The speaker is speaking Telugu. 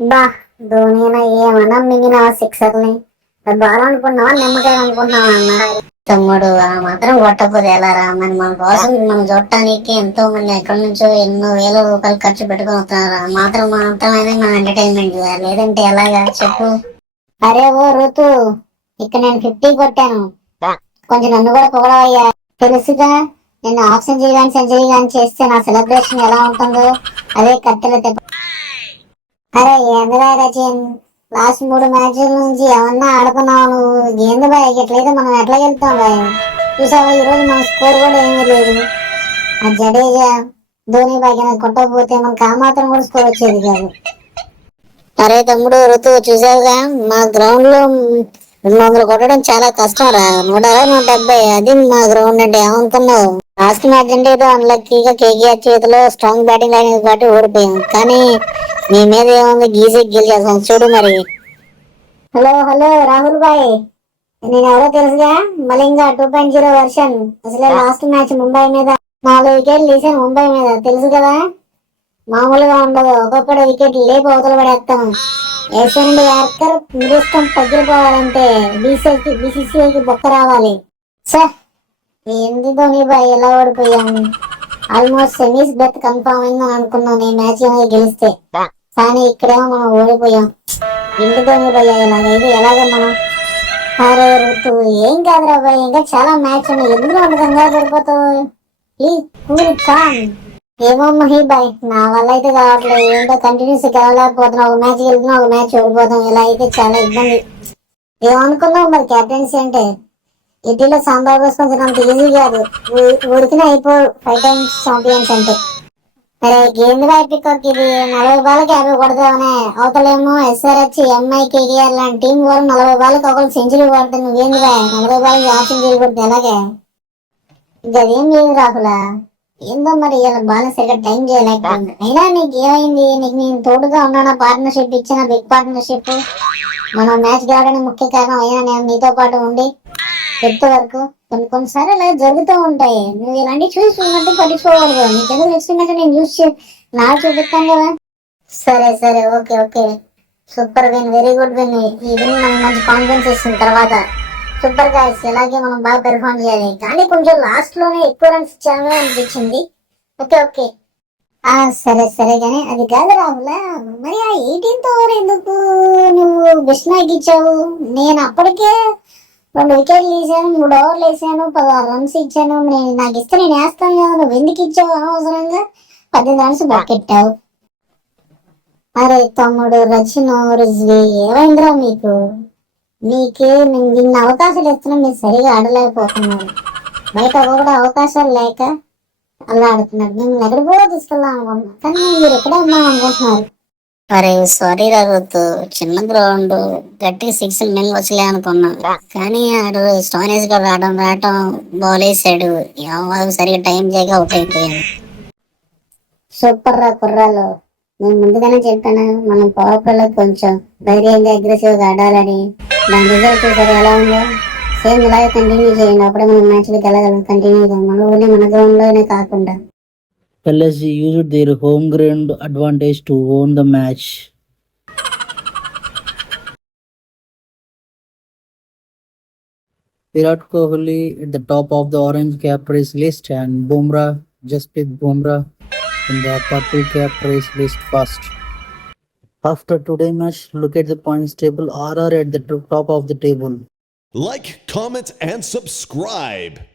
బా ధోనినా ఏమన్నా మింగిన సిక్సర్ని బాల్ అనుకున్నావా నిమ్మకాయ అనుకున్నావా అన్న తమ్ముడు ఆ మాత్రం కొట్టకపోతే ఎలా రా మరి మన కోసం మనం చూడటానికి ఎంతో మంది ఎక్కడి నుంచో ఎన్నో వేల రూపాయలు ఖర్చు పెట్టుకుని వస్తున్నారు ఆ మాత్రం మాత్రమే మన ఎంటర్టైన్మెంట్ లేదంటే ఎలాగా చెప్పు. అరే ఓ ఋతు ఇక్కడ నేను 50 కొట్టాను, కొంచెం నన్ను కూడా పొగడవయ్యా. తెలుసుగా నేను హాఫ్ సెంచరీ కానీ సెంచరీ కానీ చేస్తే నా సెలబ్రేషన్ ఎలా ఉంటుందో అదే కత్తెల దెబ్బ. అరే ఏందిరా రచన్, లాస్ట్ 3 మ్యాచ్ల నుంచి ఏమన్నా ఆడుకున్నావు నువ్వు? ఏంది బాయ్ ఇట్లయితే మనం ఎట్లా గెలుస్తాం బాయ్? చూసావా ఈ రోజు మన స్కోర్ కూడా ఏమీ లేదు. ఆ జడేజా ధోని బాయ్ కనుక కొట్టకపోతే మనకు ఆ మాత్రం కూడా స్కోర్ వచ్చేది కాదు. అరే తమ్ముడు ఋతు చూసావుగా మా గ్రౌండ్ లో 200 కొట్టడం చాలా కష్టం రా. 160 170 అది మా గ్రౌండ్ అంటే ఏమనుకున్నావు? లాస్ట్ మ్యాచ్ అంటే ఏదో అన్లక్కీగా కేకేఆర్ చేతిలో స్ట్రాంగ్ బ్యాటింగ్ లైన్ కాబట్టి ఓడిపోయాం, కానీ మీ మీద ఏముంది గీసి గెలిచేస్తాం చూడు మరి. హలో హలో రాహుల్ బాయ్, నేను ఎవరో తెలుసుగా, మలింగ 2.0 వర్షన్. అసలే లాస్ట్ మ్యాచ్ ముంబై మీద 4 వికెట్లు తీసాను, ముంబై మీద తెలుసు కదా. మామూలుగా ఉండదు, ఒక్కొక్కటి వికెట్ లేపు అవతల పడేస్తాం. ఏషియన్ యార్కర్ మిడిస్టం పగిలిపోవాలంటే బీసీసీఐకి బొక్క రావాలి. సార్ ఏంది ధోని బాయ్ ఎలా ఓడిపోయాం? ఆల్మోస్ట్ సెమీస్ బెత్ కన్ఫర్మ్ అయిందని అనుకున్నాం ఈ మ్యాచ్ గెలిస్తే, కానీ ఇక్కడేమో మనం ఓడిపోయాం. ఇంటితోనే భయ్యా ఇలాగైతే ఎలాగ మనం? అరే ఋతు ఏం కాదురా భయ్, ఇంకా చాలా మ్యాచ్ ఉన్నాయి, ఎందుకు అంత కంగారు పడిపోతావు? ఈ కూల్ కామ్. ఏమో మహీ బాయ్ నా వల్ల అయితే కావట్లేదు, ఏంటో కంటిన్యూస్ గెలవలేకపోతున్నావు. ఒక మ్యాచ్ గెలుతున్నావు, ఒక మ్యాచ్ ఓడిపోతాం, ఇలా అయితే చాలా ఇబ్బంది. ఏమనుకున్నావు మరి క్యాప్టెన్సీ అంటే? ఇడ్లీలో సాంబార్ పోసుకొని అంత ఈజీ కాదు, ఉడికిన అయిపో 5 టైమ్స్ ఛాంపియన్స్ అంటే. అరే గేంది బాయ్ పికప్ ఇది, 40 బాల్కి 50 కొడతావనే, అవతలేమో ఎస్ఆర్హెచ్ ఎంఐ కేకేఆర్ లాంటి టీం వాళ్ళు 40 బాల్కి ఒకరు సెంచరీ కొడతాను, నువ్వేంది బాయ్ 40 బాల్కి హాఫ్ సెంచరీ కొడితే ఎలాగే? ఇంకా అదేం లేదు రాహులా, ఏందో మరి ఇలా బాల్ సరిగ్గా టైం చేయలేకపోయింది. అయినా నీకు ఏమైంది? నీకు నేను తోడుగా ఉన్నానా, పార్ట్నర్షిప్ ఇచ్చిన బిగ్ పార్ట్నర్షిప్. మనం మ్యాచ్ గెలవడానికి ముఖ్య కారణం అయినా నేను నీతో పాటు ఉండి చెప్తే వరకు కొన్నిసార్లు ఇలా జరుగుతూ ఉంటాయి. నువ్వు ఇలాంటివి చూసుకున్నట్టు పట్టించుకోకూడదు, నీకెందుకు చూసుకున్నట్టు నేను నాకు చూపిస్తాను కదా. సరే సరే okay okay, super win, very good win. ఈ విన్ మనకు మంచి కాన్ఫిడెన్స్ ఇస్తుంది తర్వాత. సూపర్ గాయస్, ఇలాగే మనం బాగా పెర్ఫార్మ్ చేయాలి, కానీ కొంచెం లాస్ట్ లోనే ఎక్కువ రన్స్ ఇచ్చాము అనిపించింది. ఓకే ఓకే సరే సరే కానీ అది కాదు రాహుల్, మరి ఆ 18th ఓవర్ ఎందుకు నువ్వు బిస్నాయ్కి ఇచ్చావు? నేను అప్పటికే 2 వికెట్లు తీసాను, 3 ఓవర్లు వేసాను, 16 రన్స్ ఇచ్చాను. నాకు ఇస్తే నేను వేస్తాను కదా, నువ్వు ఎందుకు ఇచ్చావు అనవసరంగా 18 రన్స్ బకెట్టావు? అరే తమ్ముడు రచన రిజ్వి ఏమైందిరా మీకు? మీకే నేను నిన్న అవకాశాలు ఇస్తున్నా, మీరు సరిగా ఆడలేకపోతున్నారు. బయట కూడా అవకాశాలు లేక అలా ఆడుతున్నారు. మేము ఎక్కడ కూడా తీసుకెళ్దాం అనుకుంటున్నాం, కానీ మీరు ఎక్కడే ఉందాం అనుకుంటున్నారు. అరే సారీ రావద్దు, చిన్న గ్రౌండ్ గట్టి 6 మెన్ వచ్చలే అనుకున్నా, కానీ ఆడు స్టోనేజ్ గా రావడం బాల్ వేసాడు, సరిగా టైం చేయక అవుట్ అయిపోయాడు. సూపర్ రా కుర్రాలు, నేను ముందుగానే చెప్పాను మనం పవర్ ప్లేలో కొంచెం ధైర్యంగా అగ్రెసివ్ గా ఆడాలని. దాని రిజల్ట్ చూసారు ఎలా ఉందో. సేమ్ ఇలాగే కంటిన్యూ చేయండి, అప్పుడే మనం మ్యాచ్లు గెలగలం కంటిన్యూగా, మన ఊళ్ళో మన గ్రౌండ్ లోనే కాకుండా. LSG used their home ground advantage to win the match. Virat Kohli at the top of the orange cap race list and Jasprit Bumrah in the purple cap race list first. After today's match, look at the points table. RR at the top of the table. Like, comment, and subscribe.